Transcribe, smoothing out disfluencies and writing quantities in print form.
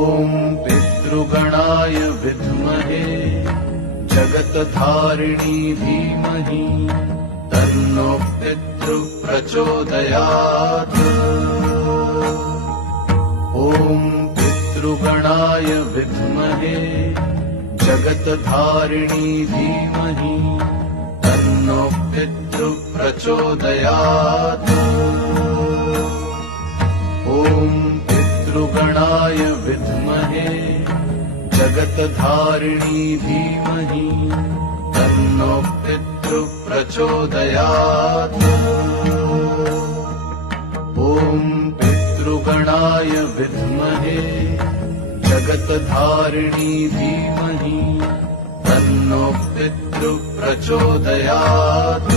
ॐ पितृगणाय विद्महे जगत्धारिणी धीमहि तन्नो पितृः प्रचोदयात्। ॐ पितृगणाय विद्महे जगत्धारिणी धीमहि तन्नो पितृः प्रचोदयात्। ॐ पितृगणाय विद्महे जगत्धारिणी धीमहि तन्नो पितृः प्रचोदयात्। ॐ पितृगणाय विद्महे जगत्धारिणी धीमहि तन्नो पितृः प्रचोदयात्।